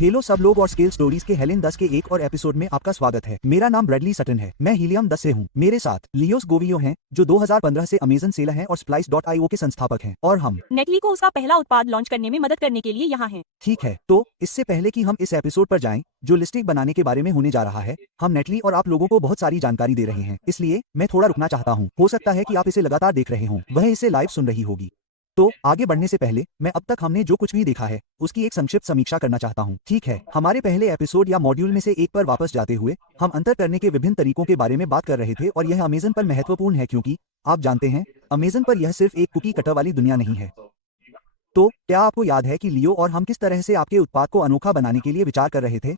Hello सब लोग और स्केल स्टोरीज के हेलेन 10 के एक और एपिसोड में आपका स्वागत है। मेरा नाम ब्रैडली सटन है। मैं हीलियम 10 से हूँ। मेरे साथ लियोस गोवियो हैं जो 2015 से अमेजन सेलर हैं और Splice.io के संस्थापक हैं, और हम नेटली को उसका पहला उत्पाद लॉन्च करने में मदद करने के लिए यहाँ हैं। ठीक है, तो इससे पहले कि हम इस एपिसोड पर जाएं जो लिपस्टिक बनाने के बारे में होने जा रहा है, हम नेटली और आप लोगों को बहुत सारी जानकारी दे रहे हैं, इसलिए मैं थोड़ा रुकना चाहता हूँ। हो सकता है कि आप इसे लगातार देख रहे हों, वह इसे लाइव सुन रही होगी। तो आगे बढ़ने से पहले मैं अब तक हमने जो कुछ भी देखा है उसकी एक संक्षिप्त समीक्षा करना चाहता हूं। ठीक है, हमारे पहले एपिसोड या मॉड्यूल में से एक पर वापस जाते हुए हम अंतर करने के विभिन्न तरीकों के बारे में बात कर रहे थे, और यह अमेजन पर महत्वपूर्ण है क्योंकि आप जानते हैं अमेजन पर यह सिर्फ एक कुकी कटर वाली दुनिया नहीं है। तो क्या आपको याद है कि लियो और हम किस तरह से आपके उत्पाद को अनोखा बनाने के लिए विचार कर रहे थे?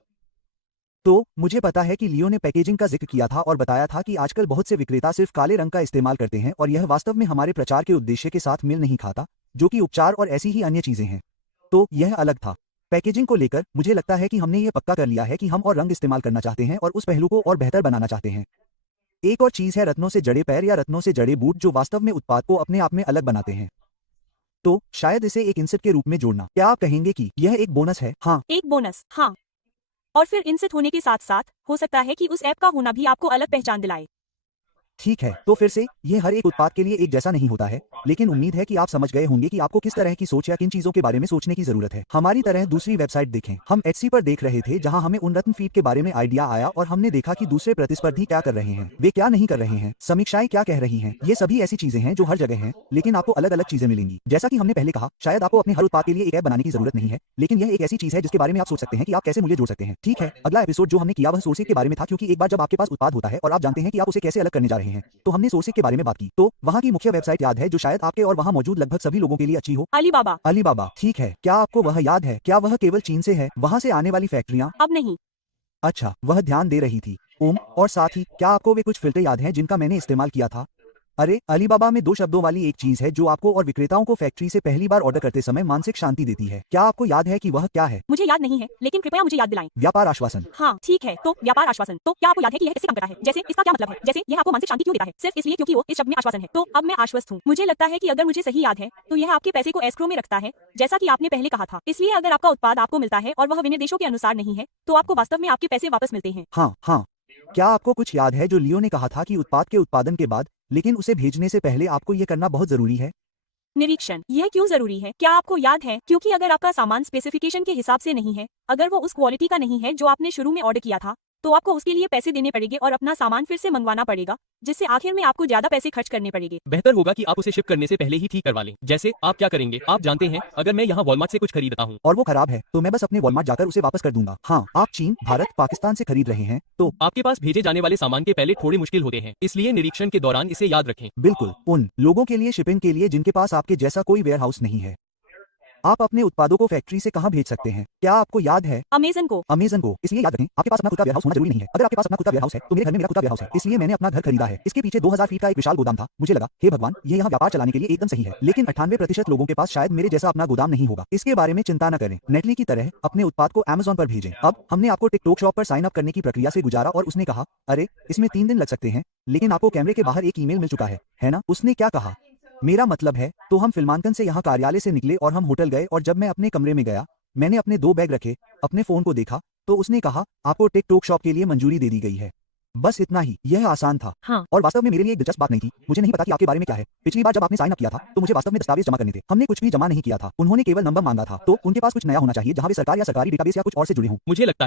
तो मुझे पता है कि लियो ने पैकेजिंग का जिक्र किया था और बताया था कि आजकल बहुत से विक्रेता सिर्फ काले रंग का इस्तेमाल करते हैं और यह वास्तव में हमारे प्रचार के उद्देश्य के साथ मेल नहीं खाता, जो कि उपचार और ऐसी ही अन्य चीजें हैं। तो यह अलग था। पैकेजिंग को लेकर मुझे लगता है कि हमने यह पक्का कर लिया है कि हम और रंग इस्तेमाल करना चाहते हैं और उस पहलू को और बेहतर बनाना चाहते हैं। एक और चीज है रत्नों से जड़े पैर या रत्नों से जड़े बूट, जो वास्तव में उत्पाद को अपने आप में अलग बनाते हैं। तो शायद इसे एक इंसेट के रूप में जोड़ना, क्या आप कहेंगे कि यह एक बोनस है? हाँ, एक बोनस, हाँ। और फिर इनसेट होने के साथ साथ हो सकता है कि उस ऐप का होना भी आपको अलग पहचान दिलाए। ठीक है, तो फिर से यह हर एक उत्पाद के लिए एक जैसा नहीं होता है, लेकिन उम्मीद है कि आप समझ गए होंगे कि आपको किस तरह की सोच या किन चीजों के बारे में सोचने की जरूरत है। हमारी तरह दूसरी वेबसाइट देखें। हम एचसी पर देख रहे थे जहां हमें उन रत्न फीड के बारे में आइडिया आया और हमने देखा कि दूसरे प्रतिस्पर्धी क्या कर रहे हैं, वे क्या नहीं कर रहे हैं, समीक्षाएं क्या कह रही हैं। ये सभी ऐसी चीजें हैं जो हर जगह हैं, लेकिन आपको अलग अलग चीजें मिलेंगी। जैसा कि हमने पहले कहा, शायद आपको अपने हर उत्पाद के लिए एक ऐप बनाने की जरूरत नहीं है, लेकिन यह एक ऐसी चीज है जिसके बारे में आप सोच सकते हैं कि आप कैसे मूल्य जोड़ सकते हैं। ठीक है, अगला एपिसोड जो हमने किया वह सोर्सिंग के बारे में था, क्योंकि एक बार जब आपके पास उत्पाद होता है और आप जानते हैं कि आप उसे कैसे अलग करने जा रहे हैं, तो हमने सोर्सिंग के बारे में बात की। तो वहाँ की मुख्य वेबसाइट याद है जो शायद आपके और वहाँ मौजूद लगभग सभी लोगों के लिए अच्छी हो? अलीबाबा। अलीबाबा, ठीक है। क्या आपको वह याद है? क्या वह केवल चीन से है? वहाँ से आने वाली फैक्ट्रियाँ? अब नहीं। अच्छा, वह ध्यान दे रही थी। और साथ ही क्या आपको वे कुछ फिल्टर याद हैं जिनका मैंने इस्तेमाल किया था? अरे, अलीबाबा में 2 शब्दों वाली एक चीज है जो आपको और विक्रेताओं को फैक्ट्री से पहली बार ऑर्डर करते समय मानसिक शांति देती है। क्या आपको याद है कि वह क्या है? मुझे याद नहीं है, लेकिन कृपया मुझे याद दिलाएं। व्यापार आश्वासन। हाँ, ठीक है। तो व्यापार आश्वासन, तो क्या आपको याद है कि यह किससे काम करता है? जैसे इसका क्या मतलब है? जैसे यह आपको मानसिक शांति क्यों देता है? सिर्फ इसलिए क्योंकि वो इस शब्द में आश्वासन है। तो अब मैं आश्वस्त हूँ। मुझे लगता है कि अगर मुझे सही याद है तो यह आपके पैसे को एस्क्रो में रखता है, जैसा कि आपने पहले कहा था। इसलिए अगर आपका उत्पाद आपको मिलता है और वह विनिर्देशों के अनुसार नहीं है, तो आपको वास्तव में आपके पैसे वापस मिलते हैं। हाँ। क्या आपको कुछ याद है जो लियो ने कहा था कि उत्पाद के उत्पादन के बाद, लेकिन उसे भेजने से पहले आपको यह करना बहुत जरूरी है? निरीक्षण। यह क्यों जरूरी है? क्या आपको याद है? क्योंकि अगर आपका सामान स्पेसिफिकेशन के हिसाब से नहीं है, अगर वो उस क्वालिटी का नहीं है जो आपने शुरू में ऑर्डर किया था, तो आपको उसके लिए पैसे देने पड़ेंगे और अपना सामान फिर से मंगवाना पड़ेगा, जिससे आखिर में आपको ज्यादा पैसे खर्च करने पड़ेंगे। बेहतर होगा कि आप उसे शिप करने से पहले ही ठीक करवा लें। जैसे आप क्या करेंगे, आप जानते हैं, अगर मैं यहाँ वॉलमार्ट से कुछ खरीदता हूँ और वो खराब है तो मैं बस अपने वॉलमार्ट जाकर उसे वापस कर दूंगा। हाँ, आप चीन, भारत, पाकिस्तान से खरीद रहे हैं तो आपके पास भेजे जाने वाले सामान के पहले थोड़े मुश्किल होते हैं, इसलिए निरीक्षण के दौरान इसे याद रखें। बिल्कुल, उन लोगों के लिए शिपिंग के लिए जिनके पास आपके जैसा कोई वेयरहाउस नहीं है। आप अपने उत्पादों को फैक्ट्री से कहां भेज सकते हैं? क्या आपको याद है? अमेजन को। अमेजन को। इसलिए याद रखें, आपके पास अपना खुद का वेयरहाउस होना जरूरी नहीं है। अगर आपके पास अपना खुद का वेयरहाउस है तो मेरे घर में मेरा खुद का वेयरहाउस है, इसलिए मैंने अपना घर खरीदा है। इसके पीछे 2000 फीट का एक विशाल गोदाम था। मुझे लगा, हे भगवान, ये यहाँ व्यापार चलाने के लिए एकदम सही है। लेकिन 98% लोगों के पास शायद मेरे जैसा अपना गोदाम नहीं होगा। इसके बारे में चिंता न करें, नेटली की तरह अपने उत्पाद को अमेजन पर भेजें। अब हमने आपको टिकटॉक शॉप पर साइन अप करने की प्रक्रिया से गुजारा और उसने कहा, अरे, इसमें 3 दिन लग सकते हैं, लेकिन आपको कैमरे के बाहर एक ईमेल मिल चुका है ना? उसने क्या कहा? मेरा मतलब है, तो हम फिल्मांकन से यहाँ कार्यालय से निकले और हम होटल गए, और जब मैं अपने कमरे में गया, मैंने अपने 2 बैग रखे, अपने फोन को देखा, तो उसने कहा, आपको टिकटॉक शॉप के लिए मंजूरी दे दी गई है। बस इतना ही। यह आसान था। हाँ। और वास्तव में मेरे लिए एक दिलचस्प बात नहीं थी। मुझे नहीं पता कि आपके बारे में क्या है। पिछली बार जब आपने साइन अप किया था तो मुझे वास्तव में दस्तावेज जमा करने थे। हमने कुछ भी जमा नहीं किया था। उन्होंने केवल नंबर मांगा था। तो उनके पास कुछ नया होना चाहिए जहां वे सरकार या सरकारी डेटाबेस या कुछ और से जुड़े हों। मुझे लगता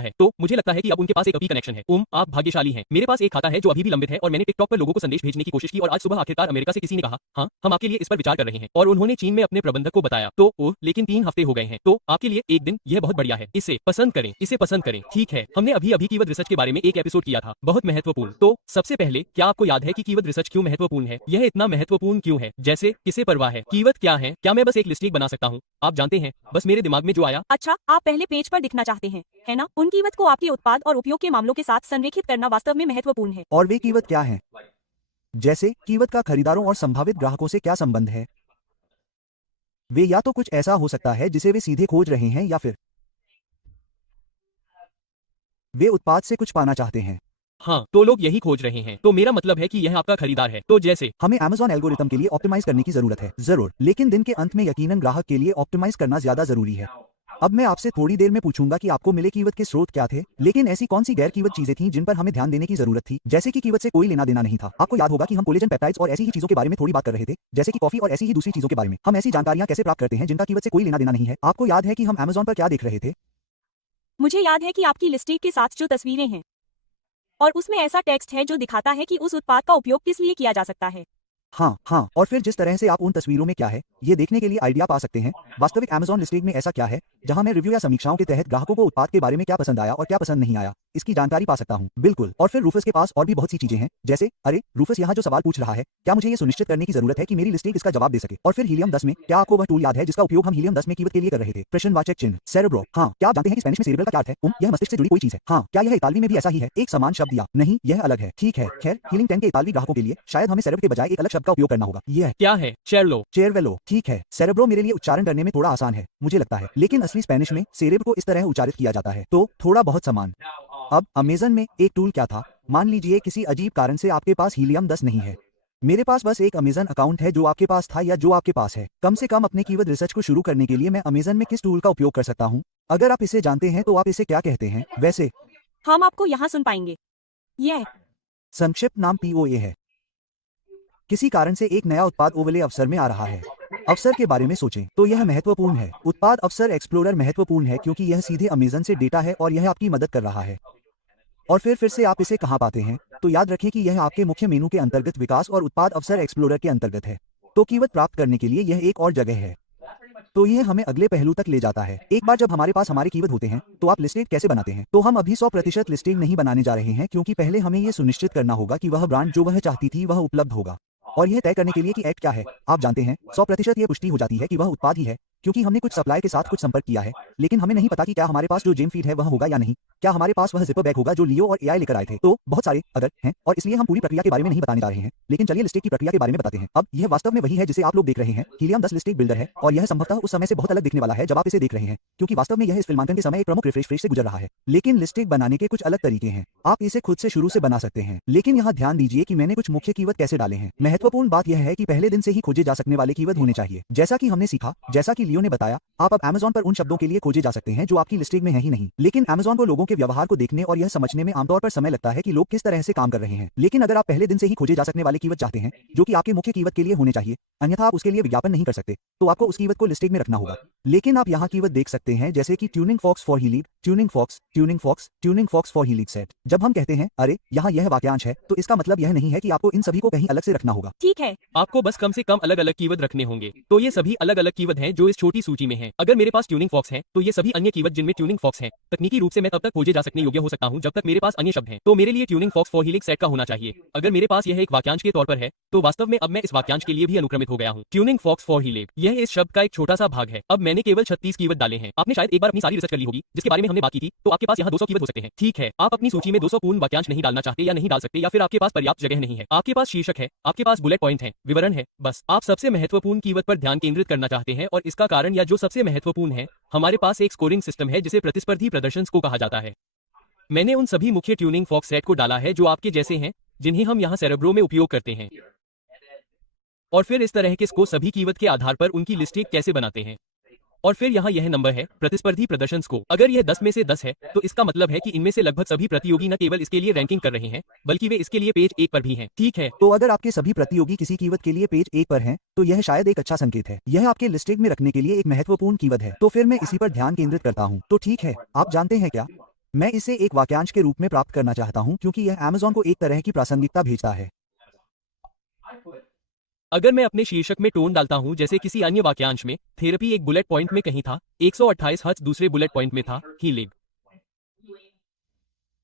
है कि अब उनके पास एक अभी कनेक्शन है। आप भाग्यशाली हैं। मेरे पास एक खाता है जो अभी भी लंबित है और मैंने टिकटॉक पर लोगों को संदेश भेजने की कोशिश की और आज सुबह आखिरकार अमेरिका से किसी ने कहा, हाँ, हम आपके लिए इस पर विचार कर रहे हैं, और उन्होंने चीन में अपने प्रबंधक को बताया। तो लेकिन 3 हफ्ते हो गए हैं। तो आपके लिए एक दिन, यह बहुत बढ़िया है। इसे पसंद करें। ठीक है, हमने अभी कीवर्ड रिसर्च के बारे में एक एपिसोड किया था, बहुत महत्वपूर्ण। तो सबसे पहले, क्या आपको याद है कि कीवर्ड रिसर्च क्यों महत्वपूर्ण है? यह इतना महत्वपूर्ण क्यों है? जैसे किसे परवाह है? कीवर्ड क्या है? क्या मैं बस एक लिस्टिंग बना सकता हूँ? आप जानते हैं, बस मेरे दिमाग में जो आया। अच्छा, आप पहले पेज पर दिखना चाहते हैं, है ना? उन कीवर्ड को आपके उत्पाद और उपयोग के मामलों के साथ संरेखित करना वास्तव में महत्वपूर्ण है। और वे कीवर्ड क्या हैं? जैसे कीवर्ड का खरीदारों और संभावित ग्राहकों से क्या संबंध है? वे या तो कुछ ऐसा हो सकता है जिसे वे सीधे खोज रहे हैं, या फिर वे उत्पाद से कुछ पाना चाहते हैं। हाँ, तो लोग यही खोज रहे हैं। तो मेरा मतलब है कि यह आपका खरीदार है। तो जैसे हमें Amazon एल्गोरिथम के लिए ऑप्टिमाइज करने की जरूरत है, जरूर, लेकिन दिन के अंत में यकीनन ग्राहक के लिए ऑप्टिमाइज करना ज्यादा जरूरी है। अब मैं आपसे थोड़ी देर में पूछूंगा कि आपको मिले कीवर्ड के स्रोत क्या थे, लेकिन ऐसी कौन सी गैर कीवर्ड चीजें थीं जिन पर हमें ध्यान देने की जरूरत थी, जैसे कि कीवर्ड से कोई लेना देना नहीं था। आपको याद होगा कि हम कोलेजन पेप्टाइड्स और ऐसी ही चीजों के बारे में थोड़ी बात कर रहे थे, जैसे कि कॉफी और ऐसी ही दूसरी चीजों के बारे में। हम ऐसी जानकारियां कैसे प्राप्त करते हैं जिनका कीवर्ड से कोई लेना देना नहीं है। आपको याद है कि हम Amazon पर क्या देख रहे थे? मुझे याद है कि आपकी लिस्टिंग के साथ जो तस्वीरें हैं और उसमें ऐसा टेक्स्ट है जो दिखाता है कि उस उत्पाद का उपयोग किस लिए किया जा सकता है। हाँ, और फिर जिस तरह से आप उन तस्वीरों में क्या है ये देखने के लिए आइडिया पा सकते हैं। वास्तविक Amazon लिस्टिंग में ऐसा क्या है जहां मैं रिव्यू या समीक्षाओं के तहत ग्राहकों को उत्पाद के बारे में क्या पसंद आया और क्या पसंद नहीं आया इसकी जानकारी पा सकता हूं। बिल्कुल। और फिर रूफस के पास और भी बहुत सी चीजें हैं, जैसे अरे रूफस यहाँ जो सवाल पूछ रहा है, क्या मुझे ये सुनिश्चित करने की जरूरत है कि मेरी लिस्टिंग इसका जवाब दे सके। और फिर हीलियम 10 में क्या आपको वह टूल याद है जिसका उपयोग हम हीलियम 10 में कीवर्ड के लिए कर रहे थे? प्रश्नवाचक चिन्ह सेरेब्रो। हाँ, क्या आप जानते हैं कि स्पेनिश में सेरेब्रल का क्या अर्थ है? यह मस्तिष्क से जुड़ी कोई चीज है। हाँ, क्या यह इतालवी में भी ऐसा ही है? एक समान शब्द या नहीं, यह अलग है। ठीक है, खैर हीलिंग 10 के इतालवी ग्राहकों के लिए शायद हमें सेरेब के बजाय एक अलग शब्द का उपयोग करना होगा। यह क्या है? चेरलो। चेरवेलो। ठीक है, सेरेब्रो मेरे लिए उच्चारण करने में थोड़ा आसान है मुझे लगता है, लेकिन असली स्पेनिश में सेरेब को इस तरह उच्चारित किया जाता है, तो थोड़ा बहुत समान। अब अमेजन में एक टूल क्या था? मान लीजिए किसी अजीब कारण से आपके पास हीलियम 10 नहीं है। मेरे पास बस एक अमेजन अकाउंट है जो आपके पास था या जो आपके पास है। कम से कम अपने कीवर्ड रिसर्च को शुरू करने के लिए मैं अमेजन में किस टूल का उपयोग कर सकता हूँ? अगर आप इसे जानते हैं तो आप इसे क्या कहते हैं? वैसे हम आपको यहाँ सुन पाएंगे। यह संक्षिप्त नाम POA है। किसी कारण से एक नया उत्पाद ओवले अवसर में आ रहा है। अवसर के बारे में सोचें तो यह महत्वपूर्ण है। उत्पाद अवसर एक्सप्लोरर महत्वपूर्ण है क्योंकि यह सीधे अमेजन से डेटा है और यह आपकी मदद कर रहा है। और फिर से आप इसे कहाँ पाते हैं? तो याद रखें कि यह आपके मुख्य मेनू के अंतर्गत विकास और उत्पाद अवसर एक्सप्लोरर के अंतर्गत है। तो कीवर्ड प्राप्त करने के लिए यह एक और जगह है। तो यह हमें अगले पहलू तक ले जाता है। एक बार जब हमारे पास हमारे कीवर्ड होते हैं तो आप लिस्टिंग कैसे बनाते हैं? तो हम अभी 100% लिस्टिंग नहीं बनाने जा रहे हैं क्योंकि पहले हमें यह सुनिश्चित करना होगा कि वह ब्रांड जो वह चाहती थी वह उपलब्ध होगा। और यह तय करने के लिए कि एक्ट क्या है। आप जानते हैं 100% यह पुष्टि हो जाती है कि वह उत्पाद ही है क्योंकि हमने कुछ सप्लाई के साथ कुछ संपर्क किया है, लेकिन हमें नहीं पता कि क्या हमारे पास जो जेम फीड है वह होगा या नहीं, क्या हमारे पास वह जिपर बैग होगा जो लियो और AI लेकर आए थे। तो बहुत सारे अगर हैं और इसलिए हम पूरी प्रक्रिया के बारे में नहीं बताने जा रहे हैं, लेकिन चलिए लिस्टिंग की प्रक्रिया के बारे में बताते हैं। अब यह वास्तव में वही है जिसे आप लोग देख रहे हैं। हीलियम 10 लिस्टिंग बिल्डर है और यह संभवतः उस समय से बहुत अलग दिखने वाला है जब आप इसे देख रहे हैं, क्योंकि वास्तव में यह इस फिल्मांकन के समय एक प्रमुख रिफ्रेश से गुजर रहा है। लेकिन लिस्टिंग बनाने के कुछ अलग तरीके हैं। आप इसे खुद से शुरू से बना सकते हैं, लेकिन यहाँ ध्यान दीजिए कि मैंने कुछ मुख्य कीवर्ड कैसे डाले हैं। महत्वपूर्ण बात यह है कि पहले दिन से ही खोजे जा सकने वाले कीवर्ड होने चाहिए। जैसा कि हमने सीखा, जैसा कि लियो ने बताया, आप अब Amazon पर उन शब्दों के लिए खोजे जा सकते हैं जो आपकी लिस्टिंग में है ही नहीं। लेकिन Amazon को लोगों के व्यवहार को देखने और यह समझने में आमतौर पर समय लगता है कि लोग किस तरह से काम कर रहे हैं। लेकिन अगर आप पहले दिन से ही खोजे जा सकने वाले कीवर्ड चाहते हैं जो कि आपके मुख्य कीवर्ड के लिए होने चाहिए, अन्यथा आप उसके लिए विज्ञापन नहीं कर सकते, तो आपको उस कीवर्ड को लिस्टिंग में रखना होगा। लेकिन आप यहाँ कीवर्ड देख सकते हैं जैसे कि tuning forks for healing, tuning forks, tuning forks, tuning forks for healing set. जब हम कहते हैं अरे यहाँ यह वाक्यांश है, तो इसका मतलब यह नहीं है कि आपको इन सभी को कहीं अलग से रखना होगा। ठीक है, आपको बस कम से कम अलग अलग कीवर्ड रखने होंगे। तो ये सभी अलग अलग कीवर्ड हैं जो इस छोटी सूची में हैं। अगर मेरे पास ट्यूनिंग फॉक्स है तो ये सभी अन्य कीवर्ड जिनमें ट्यूनिंग फॉक्स है, तकनीकी रूप से मैं तब तक खोजे जा सकने योग्य हो सकता हूं जब तक मेरे पास अन्य शब्द हैं। तो मेरे लिए tuning forks for healing set का होना चाहिए। अगर मेरे पास यह एक वाक्यांश के तौर पर है तो वास्तव में अब मैं इस वाक्यांश के लिए भी अनुक्रमित हो गया हूं। ट्यूनिंग फॉक्स फॉर हीलिंग, यह इस शब्द का एक छोटा सा भाग है। अब मैंने केवल 36 कीवर्ड डाले हैं। आपने शायद एक बार अपनी सारी रिसर्च कर ली होगी जिसके बारे में हमने बात की थी, तो आपके पास यहाँ 200 कीवर्ड हो सकते हैं। ठीक है, आप अपनी सूची में 200 पूर्ण वाक्यांश नहीं डालना चाहते या नहीं डाल सकते, या फिर आपके पास पर्याप्त जगह नहीं है। आपके पास शीर्षक है, आपके पास बुलेट पॉइंट है, विवरण है, बस आप सबसे महत्वपूर्ण कीवर्ड पर ध्यान केंद्रित करना चाहते हैं। और इसका कारण या जो सबसे महत्वपूर्ण है, हमारे पास एक स्कोरिंग सिस्टम है जिसे प्रतिस्पर्धी प्रदर्शन को कहा जाता है। मैंने उन सभी मुख्य ट्यूनिंग फॉक्स सेट को डाला है जो आपके जैसे हैं, जिन्हें हम यहाँ सेरेब्रो में उपयोग करते हैं। और फिर इस तरह के स्कोर सभी कीवर्ड के आधार पर उनकी लिस्टिंग कैसे बनाते हैं। और फिर यहाँ यह नंबर है प्रतिस्पर्धी प्रदर्शन को। अगर यह 10 में से 10 है तो इसका मतलब है कि इनमें से लगभग सभी प्रतियोगी न केवल इसके लिए रैंकिंग कर रहे हैं बल्कि वे इसके लिए पेज 1 पर भी हैं। ठीक है, तो अगर आपके सभी प्रतियोगी किसी कीवर्ड के लिए पेज 1 पर हैं, तो यह शायद एक अच्छा संकेत है। यह आपके लिस्टिंग में रखने के लिए एक महत्वपूर्ण कीवर्ड है। तो फिर मैं इसी पर ध्यान केंद्रित करता हूँ। तो ठीक है, आप जानते हैं क्या, मैं इसे एक वाक्यांश के रूप में प्राप्त करना चाहता हूँ क्योंकि यह Amazon को एक तरह की प्रासंगिकता भेजता है। अगर मैं अपने शीर्षक में टोन डालता हूं, जैसे किसी अन्य वाक्यांश में थेरेपी एक बुलेट पॉइंट में कहीं था, 128 हर्ट्ज दूसरे बुलेट पॉइंट में था, हीलिंग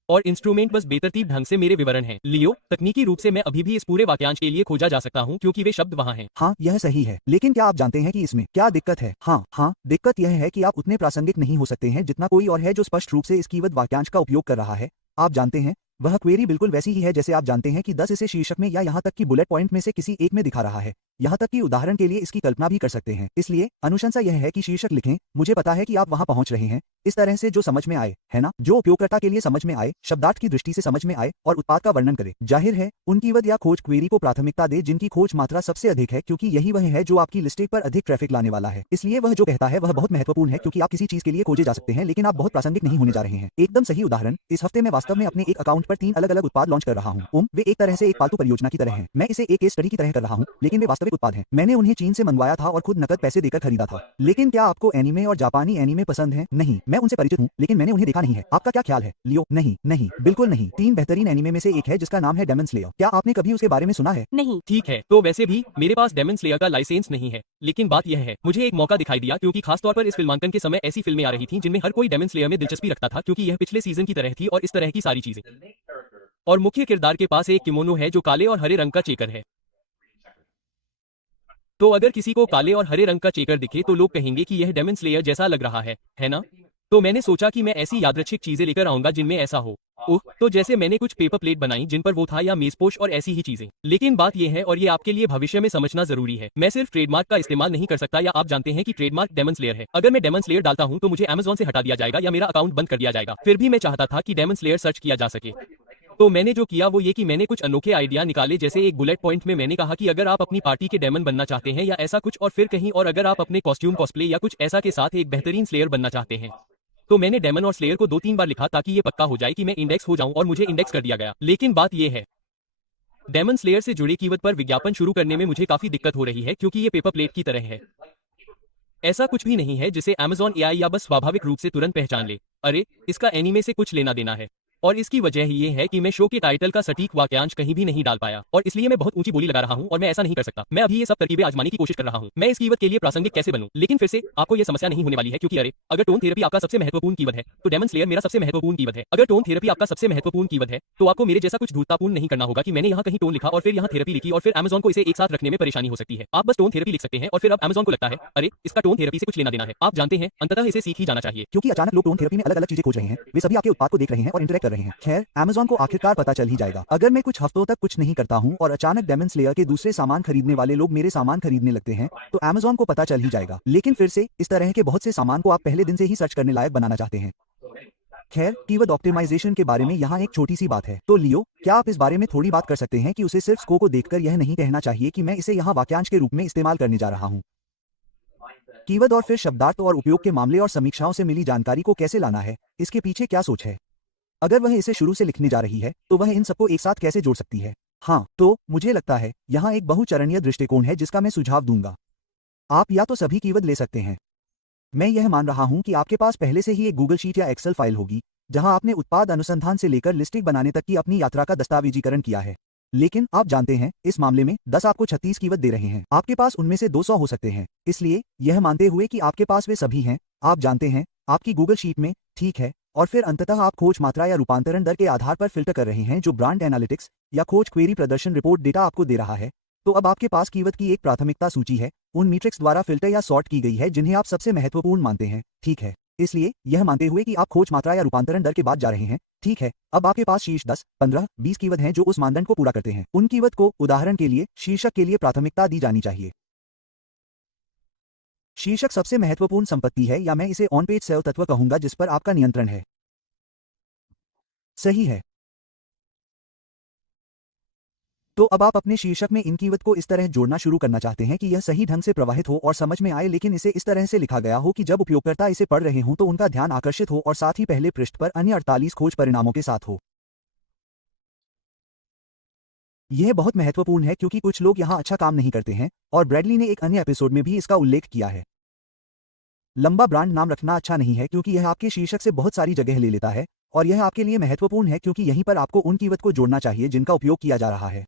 और इंस्ट्रूमेंट बस बेतरतीब ढंग से मेरे विवरण हैं। लियो, तकनीकी रूप से मैं अभी भी इस पूरे वाक्यांश के लिए खोजा जा सकता हूं क्योंकि वे शब्द वहां हैं। हाँ, यह सही है, लेकिन क्या आप जानते हैं कि इसमें क्या दिक्कत है? हाँ, दिक्कत यह है कि आप उतने प्रासंगिक नहीं हो सकते हैं जितना कोई और है जो स्पष्ट रूप से इस कीवर्ड वाक्यांश का उपयोग कर रहा है। आप जानते हैं, वह क्वेरी बिल्कुल वैसी ही है जैसे आप जानते हैं कि 10 इसे शीर्षक में या यहाँ तक कि बुलेट पॉइंट में से किसी एक में दिखा रहा है। यहाँ तक कि उदाहरण के लिए इसकी कल्पना भी कर सकते हैं। इसलिए अनुशंसा यह है कि शीर्षक लिखें, मुझे पता है कि आप वहां पहुंच रहे हैं, इस तरह से जो समझ में आए, है ना, जो उपयोगकर्ता के लिए समझ में आए, शब्दार्थ की दृष्टि से समझ में आए और उत्पाद का वर्णन करे। जाहिर है उन कीवर्ड या खोज क्वेरी को प्राथमिकता दे जिनकी खोज मात्रा सबसे अधिक है, क्योंकि यही वह है जो आपकी लिस्टिंग पर अधिक ट्रैफिक लाने वाला है। इसलिए वह जो कहता है वह बहुत महत्वपूर्ण है, क्योंकि आप किसी चीज के लिए खोजे जा सकते हैं लेकिन आप बहुत प्रासंगिक नहीं होने जा रहे हैं। एकदम सही उदाहरण, इस हफ्ते मैं वास्तव में अपने एक अकाउंट पर 3 अलग अलग उत्पाद लॉन्च कर रहा हूँ। वे एक तरह से एक पालतू परियोजना की तरह हैं। मैं इसे एक केस स्टडी की तरह कर रहा हूँ, लेकिन वे वास्तविक उत्पाद हैं। मैंने उन्हें चीन से मंगवाया था और खुद नकद पैसे देकर खरीदा था। लेकिन क्या आपको एनीमे और जापानी एनीमे पसंद है? नहीं, मैं उनसे परिचित हूँ लेकिन मैंने उन्हें देखा नहीं है। आपका क्या ख्याल है, लियो? नहीं नहीं, बिल्कुल नहीं। 3 बेहतरीन एनीमे में से एक है जिसका नाम है डेमन स्लेयर। क्या आपने कभी उसके बारे में सुना है? नहीं। ठीक है, तो वैसे भी मेरे पास डेमन स्लेयर का लाइसेंस नहीं है, लेकिन बात यह है, मुझे एक मौका दिखाई दिया क्योंकि खासतौर पर इस फिल्मांकन के समय ऐसी फिल्में आ रही थीं जिनमें हर कोई डेमन स्लेयर में दिलचस्पी रखता था, क्योंकि यह पिछले सीजन की तरह थी और इस तरह की सारी चीजें। और मुख्य किरदार के पास एक किमोनो है जो काले और हरे रंग का चेकर है। तो अगर किसी को काले और हरे रंग का चेकर दिखे तो लोग कहेंगे कि यह डेमन स्लेयर जैसा लग रहा है ना? तो मैंने सोचा कि मैं ऐसी यादृच्छिक चीजें लेकर आऊंगा जिनमें ऐसा हो। ओह, तो जैसे मैंने कुछ पेपर प्लेट बनाई जिन पर वो था, या मेजपोश और ऐसी ही चीजें। लेकिन बात यह है, और ये आपके लिए भविष्य में समझना जरूरी है, मैं सिर्फ ट्रेडमार्क का इस्तेमाल नहीं कर सकता, या आप जानते हैं कि ट्रेडमार्क डेमन स्लेयर है। अगर मैं डेमन स्लेयर डालता हूं तो मुझे अमेज़न से हटा दिया जाएगा या मेरा अकाउंट बंद कर दिया जाएगा। फिर भी मैं चाहता था कि डेमन स्लेयर सर्च किया जा सके। तो मैंने जो किया वो ये कि मैंने कुछ अनोखे आइडिया निकाले, जैसे एक बुलेट पॉइंट में मैंने कहा कि अगर आप अपनी पार्टी के डेमन बनना चाहते हैं या ऐसा कुछ, और फिर कहीं और अगर आप अपने कॉस्ट्यूम कॉस्प्ले या कुछ ऐसा के साथ एक बेहतरीन स्लेयर बनना चाहते हैं। तो मैंने डेमन और स्लेयर को 2-3 बार लिखा ताकि ये पक्का हो जाए कि मैं इंडेक्स हो जाऊं, और मुझे इंडेक्स कर दिया गया। लेकिन बात ये है, डेमन स्लेयर से जुड़े कीवर्ड पर विज्ञापन शुरू करने में मुझे काफी दिक्कत हो रही है, क्योंकि ये पेपर प्लेट की तरह है। ऐसा कुछ भी नहीं है जिसे अमेज़न एआई या बस स्वाभाविक रूप से तुरंत पहचान ले। अरे, इसका एनीमे से कुछ लेना देना है। और इसकी वजह ही ये है कि मैं शो के टाइटल का सटीक वाक्यांश कहीं भी नहीं डाल पाया, और इसलिए मैं बहुत ऊंची बोली लगा रहा हूं, और मैं ऐसा नहीं कर सकता। मैं अभी ये सब तरकीबें आजमाने की कोशिश कर रहा हूं, मैं इस कीवर्ड के लिए प्रासंगिक कैसे बनूं। लेकिन फिर से आपको ये समस्या नहीं होने वाली है, क्योंकि अरे, अगर टोन थेरेपी आपका सबसे महत्वपूर्ण कीवर्ड है तो डेमन स्लेयर मेरा सबसे महत्वपूर्ण कीवर्ड है। अगर टोन थेरेपी आपका सबसे महत्वपूर्ण कीवर्ड है तो आपको मेरे जैसा कुछ धूर्ततापूर्ण नहीं करना होगा कि मैंने यहाँ कहीं टोन लिखा और फिर यहाँ थेरेपी लिखी, और फिर अमेज़न को इसे एक साथ रखने में परेशानी हो सकती है। आप बस टोन थेरेपी लिख सकते हैं, और फिर अब अमेज़न को लगता है, अरे, इसका टोन थेरेपी से कुछ लेना देना है। आप जानते हैं, अंततः इसे सीख ही जाना चाहिए। क्योंकि अचानक लोग टोन थेरेपी में अलग अलग चीजें खोज रहे हैं, वे सभी आपके उत्पाद को देख रहे हैं और इंटरेक्ट कर रहे हैं। खैर, अमेज़न को आखिरकार पता चल ही जाएगा। अगर मैं कुछ हफ्तों तक कुछ नहीं करता हूं और अचानक डेमन स्लेयर के दूसरे सामान खरीदने वाले लोग मेरे सामान खरीदने लगते हैं, तो अमेज़न को पता चल ही जाएगा। लेकिन फिर से, इस तरह के बहुत से सामान को आप पहले दिन से ही सर्च करने लायक बनाना चाहते हैं। खैर, कीवर्ड ऑप्टिमाइजेशन के बारे में यहाँ एक छोटी सी बात है। तो लियो, क्या आप इस बारे में थोड़ी बात कर सकते हैं कि उसे सिर्फ स्को को देखकर यह नहीं कहना चाहिए कि मैं इसे यहाँ वाक्यांश के रूप में इस्तेमाल करने जा रहा हूँ। कीवर्ड और फिर शब्दार्थ और उपयोग के मामले और समीक्षाओं से मिली जानकारी को कैसे लाना है, इसके पीछे क्या सोच है। अगर वह इसे शुरू से लिखने जा रही है तो वह इन सबको एक साथ कैसे जोड़ सकती है। हाँ, तो मुझे लगता है यहाँ एक बहुचरणीय दृष्टिकोण है जिसका मैं सुझाव दूंगा। आप या तो सभी कीवर्ड ले सकते हैं। मैं यह मान रहा हूं कि आपके पास पहले से ही एक गूगल शीट या एक्सेल फाइल होगी जहां आपने उत्पाद अनुसंधान से लेकर लिस्टिंग बनाने तक की अपनी यात्रा का दस्तावेजीकरण किया है। लेकिन आप जानते हैं, इस मामले में 10 आपको 36 कीवर्ड दे रहे हैं। आपके पास उनमें से 200 हो सकते हैं। इसलिए यह मानते हुए कि आपके पास वे सभी हैं, आप जानते हैं, आपकी गूगल शीट में, ठीक है, और फिर अंततः आप खोज मात्रा या रूपांतरण दर के आधार पर फिल्टर कर रहे हैं जो ब्रांड एनालिटिक्स या खोज क्वेरी प्रदर्शन रिपोर्ट डेटा आपको दे रहा है। तो अब आपके पास कीवर्ड की एक प्राथमिकता सूची है, उन मीट्रिक्स द्वारा फिल्टर या सॉर्ट की गई है जिन्हें आप सबसे महत्वपूर्ण मानते हैं, ठीक है। इसलिए यह मानते हुए कि आप खोज मात्रा या रूपांतरण दर के बाद जा रहे हैं, ठीक है, अब आपके पास शीर्ष 10, 15, 20 कीवर्ड हैं जो उस मानदंड को पूरा करते हैं। उन कीवर्ड को, उदाहरण के लिए, शीर्षक के लिए प्राथमिकता दी जानी चाहिए। शीर्षक सबसे महत्वपूर्ण संपत्ति है, या मैं इसे ऑन पेज सेव तत्व कहूंगा जिस पर आपका नियंत्रण है। सही है। तो अब आप अपने शीर्षक में इन कीवर्ड को इस तरह जोड़ना शुरू करना चाहते हैं कि यह सही ढंग से प्रवाहित हो और समझ में आए, लेकिन इसे इस तरह से लिखा गया हो कि जब उपयोगकर्ता इसे पढ़ रहे हों तो उनका ध्यान आकर्षित हो और साथ ही पहले पृष्ठ पर अन्य 48 खोज परिणामों के साथ हो। यह बहुत महत्वपूर्ण है क्योंकि कुछ लोग यहाँ अच्छा काम नहीं करते हैं, और ब्रैडली ने एक अन्य एपिसोड में भी इसका उल्लेख किया है। लंबा ब्रांड नाम रखना अच्छा नहीं है क्योंकि यह आपके शीर्षक से बहुत सारी जगह ले लेता है, और यह आपके लिए महत्वपूर्ण है क्योंकि यहीं पर आपको उन कीवर्ड को जोड़ना चाहिए जिनका उपयोग किया जा रहा है।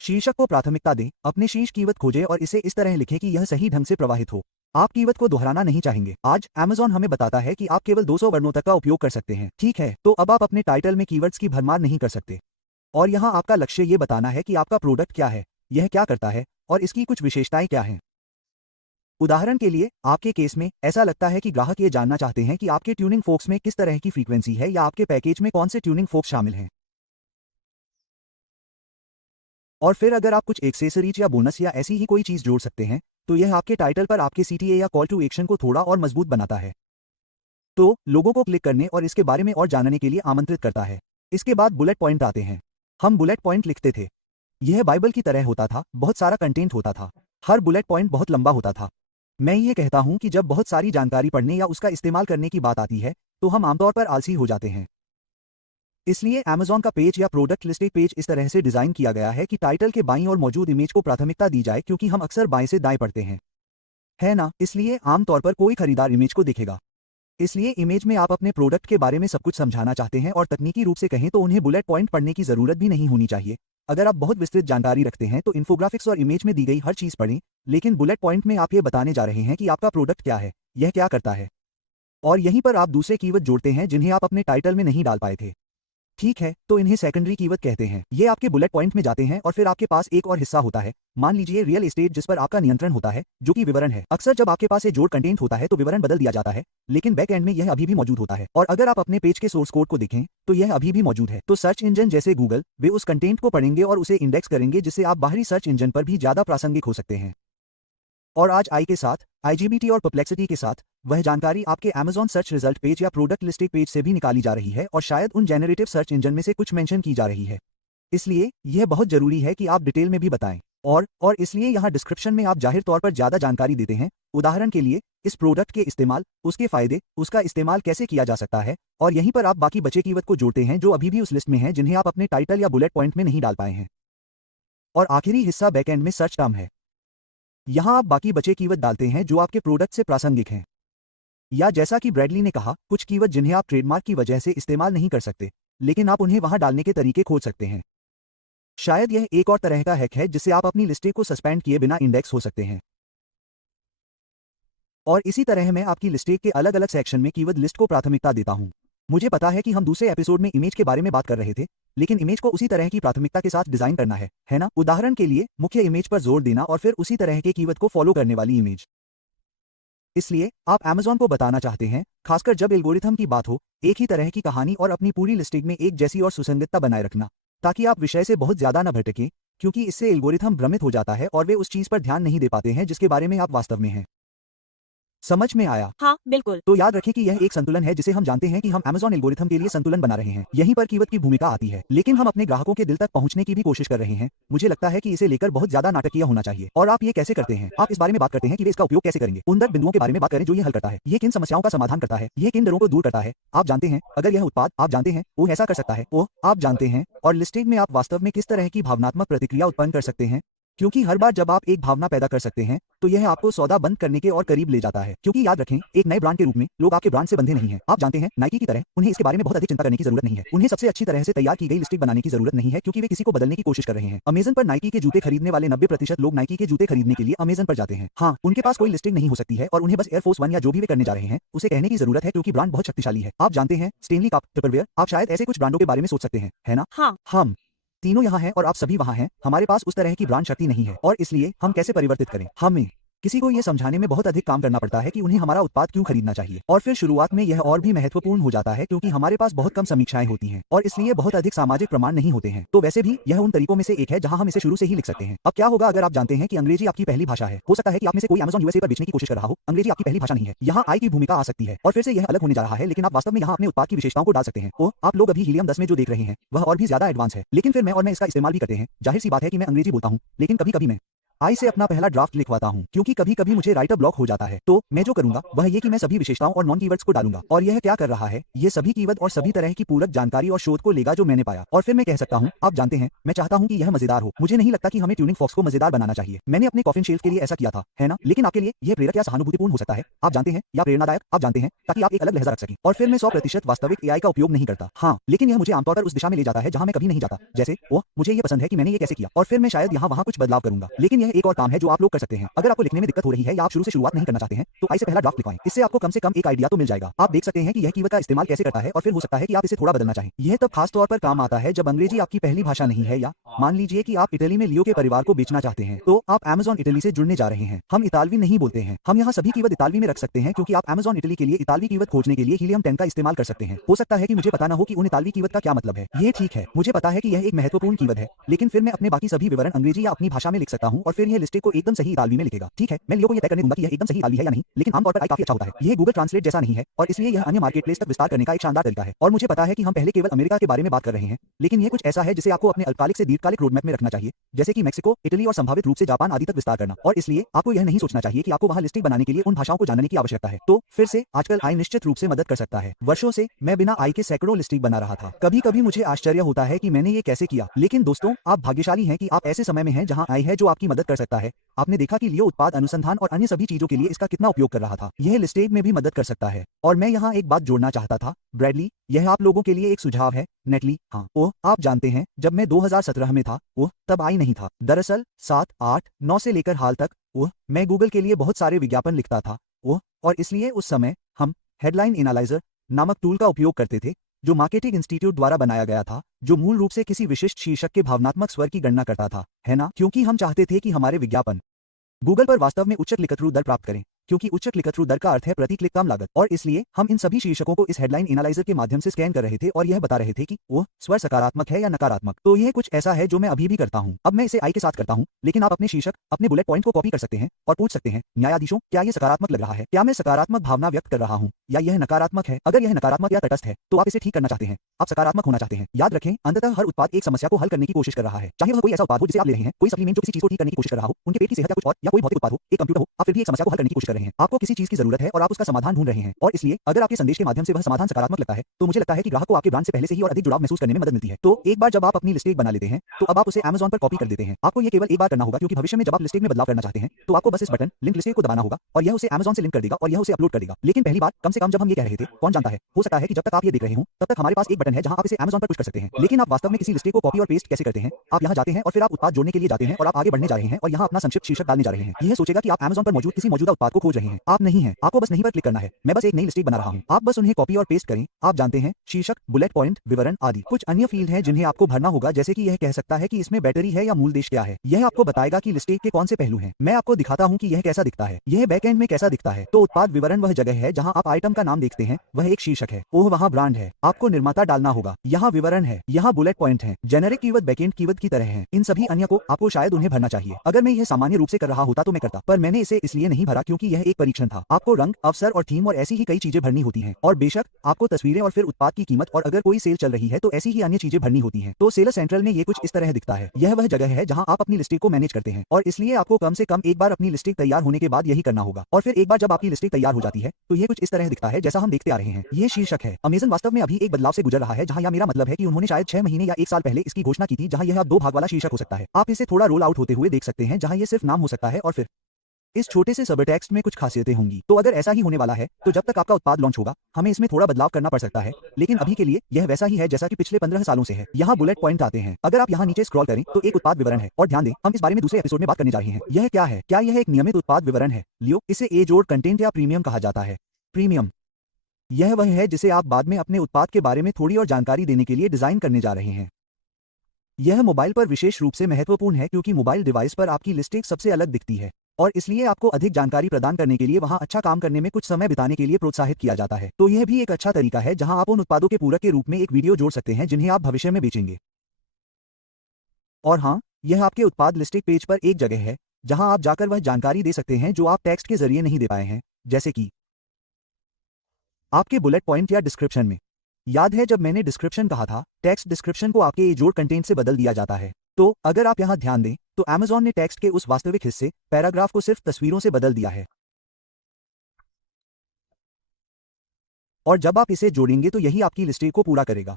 शीर्षक को प्राथमिकता दें, अपने शीर्ष कीवर्ड खोजें और इसे इस तरह लिखें कि यह सही ढंग से प्रवाहित हो। आप कीवर्ड को दोहराना नहीं चाहेंगे। आज अमेज़न हमें बताता है कि आप केवल 200 वर्णों तक का उपयोग कर सकते हैं, ठीक है। तो अब आप अपने टाइटल में कीवर्ड्स की भरमार नहीं कर सकते। और यहाँ आपका लक्ष्य ये बताना है कि आपका प्रोडक्ट क्या है, यह क्या करता है, और इसकी कुछ विशेषताएं क्या हैं। उदाहरण के लिए, आपके केस में ऐसा लगता है कि ग्राहक ये जानना चाहते हैं कि आपके ट्यूनिंग फोक्स में किस तरह की फ्रीक्वेंसी है या आपके पैकेज में कौन से ट्यूनिंग फोक्स शामिल हैं। और फिर अगर आप कुछ एक्सेसरीज या बोनस या ऐसी ही कोई चीज जोड़ सकते हैं तो यह आपके टाइटल पर आपके CTA या कॉल टू एक्शन को थोड़ा और मजबूत बनाता है, तो लोगों को क्लिक करने और इसके बारे में और जानने के लिए आमंत्रित करता है। इसके बाद बुलेट पॉइंट आते हैं। हम बुलेट पॉइंट लिखते थे, यह बाइबल की तरह होता था, बहुत सारा कंटेंट होता था, हर बुलेट पॉइंट बहुत लंबा होता था। मैं ये कहता हूं कि जब बहुत सारी जानकारी पढ़ने या उसका इस्तेमाल करने की बात आती है तो हम आमतौर पर आलसी हो जाते हैं। इसलिए Amazon का पेज या प्रोडक्ट लिस्टिंग पेज इस तरह से डिजाइन किया गया है कि टाइटल के बाईं ओर मौजूद इमेज को प्राथमिकता दी जाए, क्योंकि हम अक्सर बाएं से दाएं पढ़ते हैं, है ना? इसलिए आमतौर पर कोई खरीदार इमेज को देखेगा। इसलिए इमेज में आप अपने प्रोडक्ट के बारे में सब कुछ समझाना चाहते हैं और तकनीकी रूप से कहें तो उन्हें बुलेट पॉइंट पढ़ने की जरूरत भी नहीं होनी चाहिए। अगर आप बहुत विस्तृत जानकारी रखते हैं तो इन्फोग्राफिक्स और इमेज में दी गई हर चीज पढ़ें, लेकिन बुलेट पॉइंट में आप ये बताने जा रहे हैं कि आपका प्रोडक्ट क्या है, यह क्या करता है, और यहीं पर आप दूसरे कीवर्ड जोड़ते हैं जिन्हें आप अपने टाइटल में नहीं डाल पाए थे। ठीक है, तो इन्हें सेकेंडरी कीवर्ड कहते हैं। ये आपके बुलेट पॉइंट में जाते हैं और फिर आपके पास एक और हिस्सा होता है, मान लीजिए रियल एस्टेट, जिस पर आपका नियंत्रण होता है, जो कि विवरण है। अक्सर जब आपके पास एक जोड़ कंटेंट होता है तो विवरण बदल दिया जाता है, लेकिन बैक एंड में यह अभी भी मौजूद होता है। और अगर आप अपने पेज के सोर्स कोड को देखें तो यह अभी भी मौजूद है। तो सर्च इंजन जैसे गूगल, वे उस कंटेंट को पढ़ेंगे और उसे इंडेक्स करेंगे, जिससे आप बाहरी सर्च इंजन पर भी ज्यादा प्रासंगिक हो सकते हैं। और आज आई के साथ, IGBT और परप्लेक्सिटी के साथ, वह जानकारी आपके Amazon सर्च रिजल्ट पेज या प्रोडक्ट लिस्टिंग पेज से भी निकाली जा रही है और शायद उन जेनरेटिव सर्च इंजन में से कुछ मेंशन की जा रही है। इसलिए यह बहुत जरूरी है कि आप डिटेल में भी बताएं। और इसलिए यहाँ डिस्क्रिप्शन में आप जाहिर तौर पर ज्यादा जानकारी देते हैं, उदाहरण के लिए इस प्रोडक्ट के इस्तेमाल, उसके फायदे, उसका इस्तेमाल कैसे किया जा सकता है, और यहीं पर आप बाकी बचे कीवर्ड को जोड़ते हैं जो अभी भी उस लिस्ट में हैं जिन्हें आप अपने टाइटल या बुलेट पॉइंट में नहीं डाल पाए हैं। और आखिरी हिस्सा बैकएंड में सर्च टर्म है। यहां आप बाकी बचे कीवर्ड डालते हैं जो आपके प्रोडक्ट से प्रासंगिक हैं, या जैसा कि ब्रैडली ने कहा, कुछ कीवर्ड जिन्हें आप ट्रेडमार्क की वजह से इस्तेमाल नहीं कर सकते, लेकिन आप उन्हें वहां डालने के तरीके खोज सकते हैं। शायद यह एक और तरह का हैक है जिससे आप अपनी लिस्टिंग को सस्पेंड किए बिना इंडेक्स हो सकते हैं। और इसी तरह मैं आपकी लिस्टिंग के अलग अलग सेक्शन में कीवर्ड लिस्ट को प्राथमिकता देता हूं। मुझे पता है कि हम दूसरे एपिसोड में इमेज के बारे में बात कर रहे थे, लेकिन इमेज को उसी तरह की प्राथमिकता के साथ डिजाइन करना है ना? उदाहरण के लिए मुख्य इमेज पर जोर देना और फिर उसी तरह के कीवर्ड को फॉलो करने वाली इमेज। इसलिए आप Amazon को बताना चाहते हैं, खासकर जब एल्गोरिथम की बात हो, एक ही तरह की कहानी और अपनी पूरी लिस्टिंग में एक जैसी और सुसंगतता बनाए रखना, ताकि आप विषय से बहुत ज्यादा न भटकें, क्योंकि इससे एल्गोरिथम भ्रमित हो जाता है और वे उस चीज पर ध्यान नहीं दे पाते हैं जिसके बारे में आप वास्तव में हैं। समझ में आया? हाँ बिल्कुल। तो याद रखें कि यह एक संतुलन है जिसे हम जानते हैं कि हम Amazon एल्गोरिथम के लिए संतुलन बना रहे हैं। यहीं पर कीवर्ड की भूमिका आती है, लेकिन हम अपने ग्राहकों के दिल तक पहुंचने की भी कोशिश कर रहे हैं। मुझे लगता है कि इसे लेकर बहुत ज्यादा नाटकीय होना चाहिए। और आप ये कैसे करते हैं? आप इस बारे में बात करते हैं कि वे इसका उपयोग कैसे करेंगे। उन 10 बिंदुओं के बारे में बात करें जो ये हल करता है। ये किन समस्याओं का समाधान करता है, ये किन डरों को दूर करता है। आप जानते हैं, अगर यह उत्पाद आप जानते हैं वो ऐसा कर सकता है, वो आप जानते हैं। और लिस्टिंग में आप वास्तव में किस तरह की भावनात्मक प्रतिक्रिया उत्पन्न कर सकते हैं, क्योंकि हर बार जब आप एक भावना पैदा कर सकते हैं तो यह आपको सौदा बंद करने के और करीब ले जाता है। क्योंकि याद रखें, एक नए ब्रांड के रूप में लोग आपके ब्रांड से बंधे नहीं हैं। आप जानते हैं, नाइकी की तरह उन्हें इसके बारे में बहुत अधिक चिंता करने की जरूरत नहीं है। उन्हें सबसे अच्छी तरह से तैयार की गई लिस्टिंग बनाने की जरूरत नहीं है, क्योंकि वे किसी को बदलने की कोशिश कर रहे हैं। अमेजन पर नाइकी के जूते खरीदने वाले 90% लोग नाइकी के जूते खरीदने के लिए अमेजन पर जाते हैं। हाँ, उनके पास कोई लिस्टिंग नहीं हो सकती है और उन्हें बस एयरफोर्स 1 या जो भी वे करने जा रहे हैं उसे कहने की जरूरत है, क्योंकि ब्रांड बहुत शक्तिशाली है। आप जानते हैं, स्टेनली कप, टपरवेयर, आप शायद ऐसे कुछ ब्रांडों के बारे में सोच सकते हैं, है ना? हाँ। हम तीनों यहाँ हैं और आप सभी वहाँ हैं। हमारे पास उस तरह की ब्रांड शक्ति नहीं है, और इसलिए हम कैसे परिवर्तित करें? हमें किसी को यह समझाने में बहुत अधिक काम करना पड़ता है कि उन्हें हमारा उत्पाद क्यों खरीदना चाहिए। और फिर शुरुआत में यह और भी महत्वपूर्ण हो जाता है, क्योंकि हमारे पास बहुत कम समीक्षाएं होती हैं और इसलिए बहुत अधिक सामाजिक प्रमाण नहीं होते हैं। तो वैसे भी यह उन तरीकों में से एक है जहां हम इसे शुरू से ही लिख सकते हैं। अब क्या होगा अगर आप जानते हैं कि अंग्रेजी आपकी पहली भाषा है? हो सकता है कि आप में से कोई Amazon USA पर बेचने की कोशिश कर रहा हो, अंग्रेजी आपकी पहली भाषा नहीं है। यहाँ आई की भूमिका आ सकती है, और फिर से यह अलग होने जा रहा है, लेकिन आप वास्तव में यहाँ अपने उत्पाद की विशेषताओं को डाल सकते हैं। ओह, आप लोग अभी हीलियम 10 में जो देख रहे हैं वह और भी ज्यादा एडवांस है, लेकिन फिर मैं इसका इस्तेमाल भी करते हैं। जाहिर सी बात है कि मैं अंग्रेजी बोलता हूँ, लेकिन कभी कभी मैं आई से अपना पहला ड्राफ्ट लिखवाता हूं, क्योंकि कभी कभी मुझे राइटर ब्लॉक हो जाता है। तो मैं जो करूंगा वह ये कि मैं सभी विशेषताओं और नॉन कीवर्ड्स को डालूंगा, और यह क्या कर रहा है, ये सभी कीवर्ड और सभी तरह की पूरक जानकारी और शोध को लेगा जो मैंने पाया, और फिर मैं कह सकता हूं, आप जानते हैं, मैं चाहता हूं कि यह मजेदार हो। मुझे नहीं लगता कि हमें ट्यूनिंग फॉक्स को मजेदार बनाना चाहिए। मैंने अपने कॉफिन शेल्फ के लिए ऐसा किया था, है ना? लेकिन आपके लिए यह प्रेरक या सहानुभूतिपूर्ण हो सकता है, आप जानते हैं, या प्रेरणादायक, आप जानते हैं, ताकि आप एक अलग लहजा रख सकें। और फिर मैं 100% वास्तविक AI का उपयोग नहीं करता। हाँ, लेकिन यह मुझे आमतौर पर उस दिशा में ले जाता है जहां मैं कभी नहीं जाता, जैसे ओह, मुझे ये पसंद है कि मैंने ये कैसे किया, और फिर मैं शायद यहाँ वहां कुछ बदलाव करूंगा। लेकिन यह यह एक और काम है जो आप लोग कर सकते हैं। अगर आपको लिखने में दिक्कत हो रही है या आप शुरू से शुरुआत नहीं करना चाहते हैं तो आई से पहला ड्राफ्ट लिखवाएं। इससे आपको कम से कम एक आइडिया तो मिल जाएगा। आप देख सकते हैं कि यह कीवर्ड का इस्तेमाल कैसे करता है और फिर हो सकता है कि आप इसे थोड़ा बदलना चाहें। यह तब खास तौर पर काम आता है जब अंग्रेजी आपकी पहली भाषा नहीं है, या मान लीजिए कि आप इटली में लियो के परिवार को बेचना चाहते हैं तो आप Amazon इटली से जुड़ने जा रहे हैं। हम इतालवी नहीं बोलते हैं, हम यहाँ सभी कीवर्ड इतालवी में रख सकते हैं क्योंकि आप Amazon इटली के लिए इतालवी कीवर्ड खोजने के लिए हीलियम 10 का इस्तेमाल कर सकते हैं। हो सकता है कि मुझे पता न हो कि उन इतालवी कीवर्ड का क्या मतलब है। ये ठीक है, मुझे पता है कि यह एक महत्वपूर्ण कीवर्ड है, लेकिन फिर मैं अपने बाकी सभी विवरण अंग्रेजी या अपनी भाषा में लिख सकता हूँ और फिर यह लिस्टिंग को एकदम सही इतालवी में लिखेगा। ठीक है, मैं लियो को यह तय करने दूंगा कि यह एकदम सही इतालवी है या नहीं, लेकिन आमतौर पर आई काफी अच्छा होता है। यह गूगल ट्रांसलेट जैसा नहीं है और इसलिए यह अन्य मार्केटप्लेस तक विस्तार करने का एक शानदार तरीका है। और मुझे पता है कि हम पहले केवल अमेरिका के बारे में बात कर रहे हैं, लेकिन यह कुछ ऐसा है जिसे आपको अपने अल्पकालिक से दीर्घकालिक रोडमैप में रखना चाहिए, जैसे कि मैक्सिको, इटली और संभावित रूप से जापान आदि तक विस्तार करना। और इसलिए आपको यह नहीं सोचना चाहिए कि आपको वहां लिस्टिंग बनाने के लिए उन भाषाओं को जानने की आवश्यकता है। तो फिर से आजकल आई निश्चित रूप से मदद कर सकता है। वर्षों से मैं बिना आई के सैकड़ों लिस्टिंग बना रहा था। कभी कभी मुझे आश्चर्य होता है कि मैंने ये कैसे किया, लेकिन दोस्तों आप भाग्यशाली हैं कि आप ऐसे समय में हैं जहां आई है जो आपकी मदद कर सकता है। आपने देखा कि लियो उत्पाद अनुसंधान और अन्य सभी चीजों के लिए इसका कितना उपयोग कर रहा था। यह लिस्टिंग में भी मदद कर सकता है। और मैं यहाँ एक बात जोड़ना चाहता था, ब्रैडली, यह आप लोगों के लिए एक सुझाव है। नेटली, हाँ, ओह आप जानते हैं जब मैं 2017 में था, ओह तब आई नहीं था। दरअसल 7, 8, 9 से लेकर हाल तक, ओह मैं गूगल के लिए बहुत सारे विज्ञापन लिखता था, ओह, और इसलिए उस समय हम हेडलाइन एनालाइजर नामक टूल का उपयोग करते थे जो मार्केटिंग इंस्टीट्यूट द्वारा बनाया गया था, जो मूल रूप से किसी विशिष्ट शीर्षक के भावनात्मक स्वर की गणना करता था, है ना? क्योंकि हम चाहते थे कि हमारे विज्ञापन गूगल पर वास्तव में उच्च क्लिक थ्रू दर प्राप्त करें, क्योंकि उच्च क्लिक थ्रू दर का अर्थ है प्रति क्लिक कम लागत। और इसलिए हम इन सभी शीर्षकों को इस हेडलाइन एनालाइजर के माध्यम से स्कैन कर रहे थे और यह बता रहे थे कि वो स्वर सकारात्मक है या नकारात्मक। तो यह कुछ ऐसा है जो मैं अभी भी करता हूं। अब मैं इसे आई के साथ करता हूं, लेकिन आप अपने शीर्षक, अपने बुलेट पॉइंट को कॉपी कर सकते हैं और पूछ सकते हैं, न्यायाधीशों क्या यह सकारात्मक लग रहा है? क्या मैं सकारात्मक भावना व्यक्त कर रहा हूं या यह नकारात्मक है? अगर यह नकारात्मक या तटस्थ है तो आप इसे ठीक करना चाहते हैं, आप सकारात्मक होना चाहते हैं। याद रखें, अंततः हर उत्पाद एक समस्या को हल करने की कोशिश कर रहा है। चाहे वह कोई ऐसा उत्पाद हो जिसे आप ले रहे हैं, कोई सप्लीमेंट जो किसी चीज को ठीक करने की कोशिश कर रहा हो, उनके पेट की सेहत या कुछ और, या कोई भौतिक उत्पाद हो, एक कंप्यूटर हो, आप फिर भी एक समस्या को हल करने की कोशिश कर रहे हैं। आपको किसी चीज की जरूरत है और आप उसका समाधान ढूंढ रहे हैं। और इसलिए अगर आपके संदेश के माध्यम से वह समाधान सकारात्मक लगता है तो मुझे लगता है कि ग्राहक को आपके ब्रांड से पहले से ही और अधिक जुड़ाव महसूस करने में मदद मिलती है। तो एक बार जब आप अपनी लिस्टिंग बना लेते हैं तो अब आप उसे Amazon पर कॉपी कर देते हैं। आपको ये केवल एक बार करना होगा, क्योंकि भविष्य में जब आप लिस्टिंग में बदलाव करना चाहते हैं तो आपको बस इस बटन लिंक लिस्टिंग को दबाना होगा और यह उसे Amazon से लिंक कर देगा और यह उसे अपलोड कर देगा। लेकिन पहली बार, कम से कम जब हम ये कह रहे थे, कौन जानता है, हो सकता है कि जब तक आप ये देख रहे हो तब तक हमारे पास एक बटन है जहां आप इसे Amazon पर पुश कर सकते हैं। लेकिन आप वास्तव में किसी लिस्टिंग को कॉपी और पेस्ट कैसे करते हैं? आप यहां जाते हैं और फिर आप उत्पाद जोड़ने के लिए जाते हैं और आप आगे बढ़ने जा रहे हैं और यहां अपना संक्षिप्त शीर्षक डालने जा रहे हैं। यह सोचेगा कि आप Amazon पर मौजूद किसी मौजूदा उत्पाद को खोज रहे हैं। आप नहीं हैं, आपको बस नहीं पर क्लिक करना है। मैं बस एक नई लिस्टिंग बना रहा हूं, आप बस उन्हें कॉपी और पेस्ट करें। आप जानते हैं, शीर्षक, बुलेट पॉइंट, विवरण आदि। कुछ अन्य फील्ड हैं जिन्हें आपको भरना होगा, जैसे कि यह कह सकता है कि इसमें बैटरी है या मूल देश क्या है। यह आपको बताएगा कि लिस्टिंग के कौन से पहलू हैं। मैं आपको दिखाता हूं कि यह कैसा दिखता है, यह बैकएंड में कैसा दिखता है। तो उत्पाद विवरण वह जगह है जहां आप आइटम का नाम देखते हैं, वह एक शीर्षक है। ओह वहां ब्रांड है, आपको निर्माता डालना होगा। यहाँ विवरण है, यहाँ बुलेट पॉइंट है। जेनेरिक कीवर्ड बैकएंड कीवर्ड की तरह हैं। इन सभी अन्य को आपको शायद उन्हें भरना चाहिए। अगर मैं यह सामान्य रूप से कर रहा होता तो मैं करता, पर मैंने इसे इसलिए नहीं भरा क्योंकि यह एक परीक्षण था। आपको रंग, अवसर और थीम और ऐसी ही कई चीजें भरनी होती हैं। और बेशक आपको तस्वीरें और फिर उत्पाद की कीमत, और अगर कोई सेल चल रही है तो ऐसी ही अन्य चीजें भरनी होती हैं। तो सेलर सेंट्रल में ये कुछ इस तरह दिखता है। यह वह जगह है जहां आप अपनी लिस्टिंग को मैनेज करते हैं और इसलिए आपको कम से कम एक बार अपनी लिस्टिंग तैयार होने के बाद यही करना होगा। और फिर एक बार जब आपकी लिस्टिंग तैयार हो जाती है तो ये कुछ इस तरह दिखता है जैसा हम देखते आ रहे हैं। ये शीर्षक है। अमेज़न वास्तव में अभी एक बदलाव से गुजर रहा है, जहां या मेरा मतलब है कि उन्होंने शायद 6 महीने या 1 साल पहले इसकी घोषणा की थी, जहां यह अब 2 भाग वाला शीर्षक हो सकता है। आप इसे थोड़ा रोल आउट होते हुए देख सकते हैं, जहां ये सिर्फ नाम हो सकता है और फिर इस छोटे से सबटेक्स्ट में कुछ खासियतें होंगी। तो अगर ऐसा ही होने वाला है तो जब तक आपका उत्पाद लॉन्च होगा हमें इसमें थोड़ा बदलाव करना पड़ सकता है, लेकिन अभी के लिए यह वैसा ही है जैसा कि पिछले 15 सालों से है। यहाँ बुलेट पॉइंट आते हैं। अगर आप यहाँ नीचे स्क्रॉल करें तो एक उत्पाद विवरण है, और ध्यान दें हम इस बारे में दूसरे एपिसोड में बात करने जा रहे हैं। यह क्या है? क्या यह एक नियमित उत्पाद विवरण है? लियो, इसे ए जोड़ कंटेंट या प्रीमियम कहा जाता है। प्रीमियम यह वह है जिसे आप बाद में अपने उत्पाद के बारे में थोड़ी और जानकारी देने के लिए डिजाइन करने जा रहे हैं। यह मोबाइल पर विशेष रूप से महत्वपूर्ण है क्योंकि मोबाइल डिवाइस पर आपकी लिस्टिंग सबसे अलग दिखती है और इसलिए आपको अधिक जानकारी प्रदान करने के लिए वहां अच्छा काम करने में कुछ समय बिताने के लिए प्रोत्साहित किया जाता है। तो यह भी एक अच्छा तरीका है जहां आप उन उत्पादों के पूरक के रूप में एक वीडियो जोड़ सकते हैं जिन्हें आप भविष्य में बेचेंगे। और हाँ, यह आपके उत्पाद लिस्टिंग पेज पर एक जगह है जहां आप जाकर वह जानकारी दे सकते हैं जो आप टेक्स्ट के जरिए नहीं दे पाए हैं, जैसे कि आपके बुलेट पॉइंट या डिस्क्रिप्शन में। याद है जब मैंने डिस्क्रिप्शन कहा था, टेक्स्ट डिस्क्रिप्शन को आपके ए जोड़ कंटेंट से बदल दिया जाता है। तो अगर आप यहां ध्यान दें तो Amazon ने टेक्स्ट के उस वास्तविक हिस्से, पैराग्राफ को सिर्फ तस्वीरों से बदल दिया है। और जब आप इसे जोड़ेंगे तो यही आपकी लिस्टिंग को पूरा करेगा।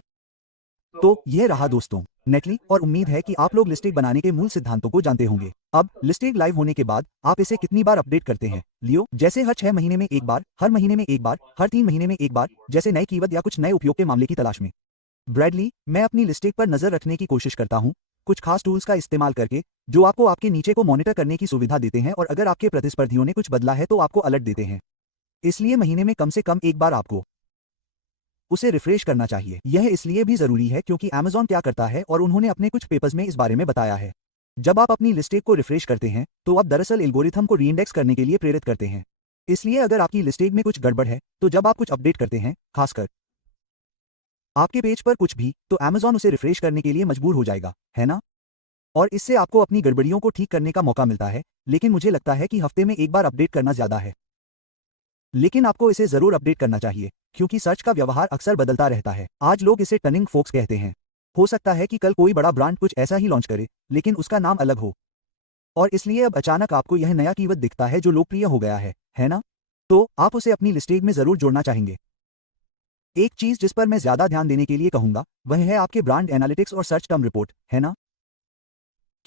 तो यह रहा दोस्तों नेटली, और उम्मीद है कि आप लोग लिस्टिंग बनाने के मूल सिद्धांतों को जानते होंगे। अब लिस्टिंग लाइव होने के बाद आप इसे कितनी बार अपडेट करते हैं? लियो, जैसे हर 6 महीने में एक बार, हर महीने में एक बार, हर 3 महीने में एक बार, जैसे नए कीवर्ड या कुछ नए उपयोग के मामले की तलाश में। ब्रैडली, मैं अपनी लिस्टिंग पर नजर रखने की कोशिश करता हूं, कुछ खास टूल्स का इस्तेमाल करके जो आपको आपके नीचे को मॉनिटर करने की सुविधा देते हैं और अगर आपके प्रतिस्पर्धियों ने कुछ बदला है तो आपको अलर्ट देते हैं। इसलिए महीने में कम से कम एक बार आपको उसे रिफ्रेश करना चाहिए। यह इसलिए भी जरूरी है क्योंकि Amazon क्या करता है और उन्होंने अपने कुछ पेपर्स में इस बारे में बताया है। जब आप अपनी लिस्टेक को रिफ्रेश करते हैं तो आप दरअसल एल्गोरिथम को रीइंडेक्स करने के लिए प्रेरित करते हैं। इसलिए अगर आपकी लिस्टेक में कुछ गड़बड़ है तो जब आप कुछ अपडेट करते हैं, खासकर आपके पेज पर कुछ भी, तो Amazon उसे रिफ्रेश करने के लिए मजबूर हो जाएगा, है ना? और इससे आपको अपनी गड़बड़ियों को ठीक करने का मौका मिलता है, लेकिन मुझे लगता है कि हफ्ते में एक बार अपडेट करना ज्यादा है। लेकिन आपको इसे जरूर अपडेट करना चाहिए क्योंकि सर्च का व्यवहार अक्सर बदलता रहता है। आज लोग इसे टर्निंग फोक्स कहते हैं। हो सकता है कि कल कोई बड़ा ब्रांड कुछ ऐसा ही लॉन्च करे, लेकिन उसका नाम अलग हो और इसलिए अब अचानक आपको यह नया कीवर्ड दिखता है जो लोकप्रिय हो गया है ना? तो आप उसे अपनी लिस्टेग में जरूर जोड़ना चाहेंगे। एक चीज जिस पर मैं ज्यादा ध्यान देने के लिए कहूंगा वह है आपके ब्रांड एनालिटिक्स और सर्च टर्म रिपोर्ट, है ना?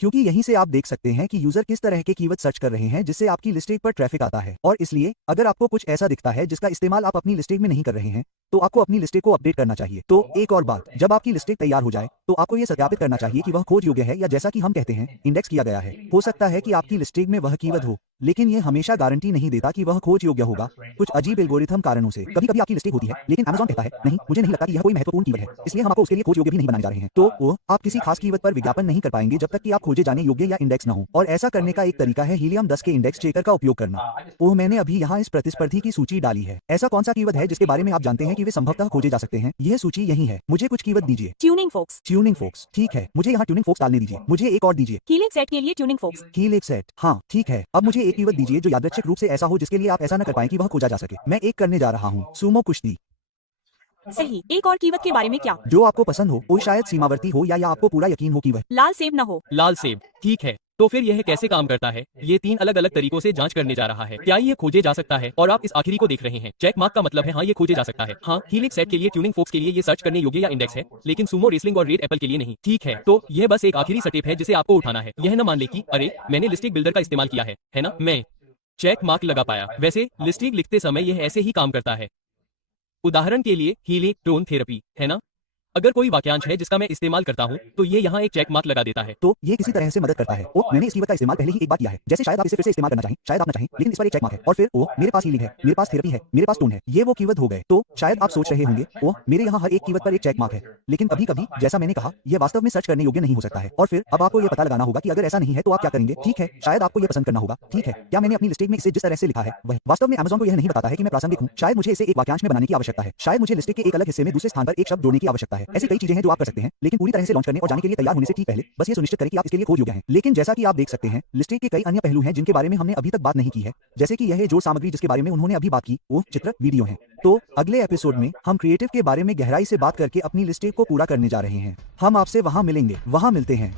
क्योंकि यहीं से आप देख सकते हैं कि यूजर किस तरह के कीवर्ड सर्च कर रहे हैं जिससे आपकी लिस्टेग पर ट्रैफिक आता है। और इसलिए अगर आपको कुछ ऐसा दिखता है जिसका इस्तेमाल आप अपनी लिस्टेग में नहीं कर रहे हैं तो आपको अपनी लिस्टेग को अपडेट करना चाहिए। तो एक और बात, जब आपकी लिस्टेग तैयार हो जाए तो आपको यह सत्यापित करना चाहिए कि वह खोज योग्य है या जैसा कि हम कहते हैं इंडेक्स किया गया है। हो सकता है कि आपकी लिस्टेग में वह कीवर्ड हो, लेकिन यह हमेशा गारंटी नहीं देता कि वह खोज योग्य होगा, कुछ अजीब एल्गोरिथम कारणों से। कभी कभी आपकी लिस्टेग होती है लेकिन Amazon कहता है नहीं, मुझे नहीं लगता कि यह कोई महत्वपूर्ण कीवर्ड है, इसलिए हम आपको उसके लिए खोज योग्य भी नहीं बनाने जा रहे हैं। तो आप किसी खास कीवर्ड पर विज्ञापन नहीं कर पाएंगे जब तक कि आप खोजे जाने योग्य या इंडेक्स न हो। और ऐसा करने का एक तरीका है हीलियम 10 के इंडेक्स चेकर का उपयोग करना। मैंने अभी यहाँ इस प्रतिस्पर्धी की सूची डाली है। ऐसा कौन सा कीवर्ड है जिसके बारे में आप जानते हैं कि वे संभवतः खोजे जा सकते हैं? यह सूची यही है। मुझे कुछ कीवर्ड दीजिए। Tuning focus. ट्यूनिंग फोक्स, ठीक है, मुझे यहाँ ट्यूनिंग फोक्स डालने दीजिए। मुझे एक और दीजिए। हीलिंग सेट के लिए ट्यूनिंग फोक्स। हील एक सेट, हाँ ठीक है। अब मुझे एक कीवर्ड दीजिए जो यादृच्छिक रूप से ऐसा हो जिसके लिए आप ऐसा न कर पाएं कि वह खोजा जा सके। मैं एक करने जा रहा हूँ, सुमो कुश्ती। सही। एक और कीवर्ड के बारे में क्या? जो आपको पसंद हो, कोई शायद सीमावर्ती हो या आपको पूरा यकीन हो कि वह लाल सेब न हो। लाल सेब, ठीक है। तो फिर यह कैसे काम करता है? ये 3 अलग अलग तरीकों से जांच करने जा रहा है। क्या ये खोजे जा सकता है? और आप इस आखिरी को देख रहे हैं। चेक मार्क का मतलब है हाँ ये खोजे जा सकता है। हाँ, हीलिक्स सेट के लिए, ट्यूनिंग फोक्स के लिए ये सर्च करने योग्य या इंडेक्स है, लेकिन सुमो रेसलिंग और रेड एप्पल के लिए नहीं। ठीक है, तो यह बस एक आखिरी स्टेप है जिसे आपको उठाना है। यह न मान ले कि अरे मैंने लिस्टिक बिल्डर का इस्तेमाल किया है ना, मैं चेक मार्क लगा पाया। वैसे लिस्टिक लिखते समय यह ऐसे ही काम करता है। उदाहरण के लिए हीलिंग टोन थेरेपी, है ना? अगर कोई वाक्यांश है जिसका मैं इस्तेमाल करता हूं तो ये यहाँ एक चेक मार्क लगा देता है। तो ये किसी तरह से मदद करता है। मैंने इस कीवर्ड का इस्तेमाल पहले ही एक बार किया है। जैसे शायद आप इसे फिर से इस्तेमाल करना चाहें, शायद आप ना चाहें, लेकिन इस पर एक चेक मार्क है। और फिर मेरे पास हीलिंग है, मेरे पास थेरेपी है, मेरे पास टोन है। ये वो कीवर्ड हो गए। तो शायद आप सोच रहे होंगे मेरे यहाँ हर एक कीवर्ड पर एक चेक मार्क है, लेकिन कभी कभी जैसा मैंने कहा यह वास्तव में सर्च करने योग्य नहीं हो सकता है। और फिर अब आपको यह पता लगाना होगा कि अगर ऐसा नहीं है तो आप क्या करेंगे। ठीक है, शायद आपको यह पसंद करना होगा। ठीक है, क्या मैंने अपनी लिस्टिंग में इसे जिस तरह से लिखा है वह वास्तव में Amazon को यह नहीं बताता है कि मैं प्रासंगिक हूँ। शायद मुझे इसे एक वाक्यांश में बनाने की आवश्यकता है। शायद मुझे लिस्टिंग के एक अलग हिस्से में दूसरे स्थान पर एक शब्द जोड़ने की आवश्यकता है। ऐसी कई चीजें हैं जो आप कर सकते हैं, लेकिन पूरी तरह से लॉन्च करने और जाने के लिए तैयार होने से ठीक पहले बस ये सुनिश्चित करें कि आप इसके लिए खोज योग्य हैं। लेकिन जैसा कि आप देख सकते हैं, लिस्टिंग के कई अन्य पहलू हैं जिनके बारे में हमने अभी तक बात नहीं की है, जैसे कि यह जोड़ सामग्री जिसके बारे में उन्होंने अभी बात की, चित्र, वीडियो है। तो अगले एपिसोड में हम क्रिएटिव के बारे में गहराई से बात करके अपनी लिस्टिंग को पूरा करने जा रहे हैं। हम आपसे वहां मिलेंगे। वहां मिलते हैं।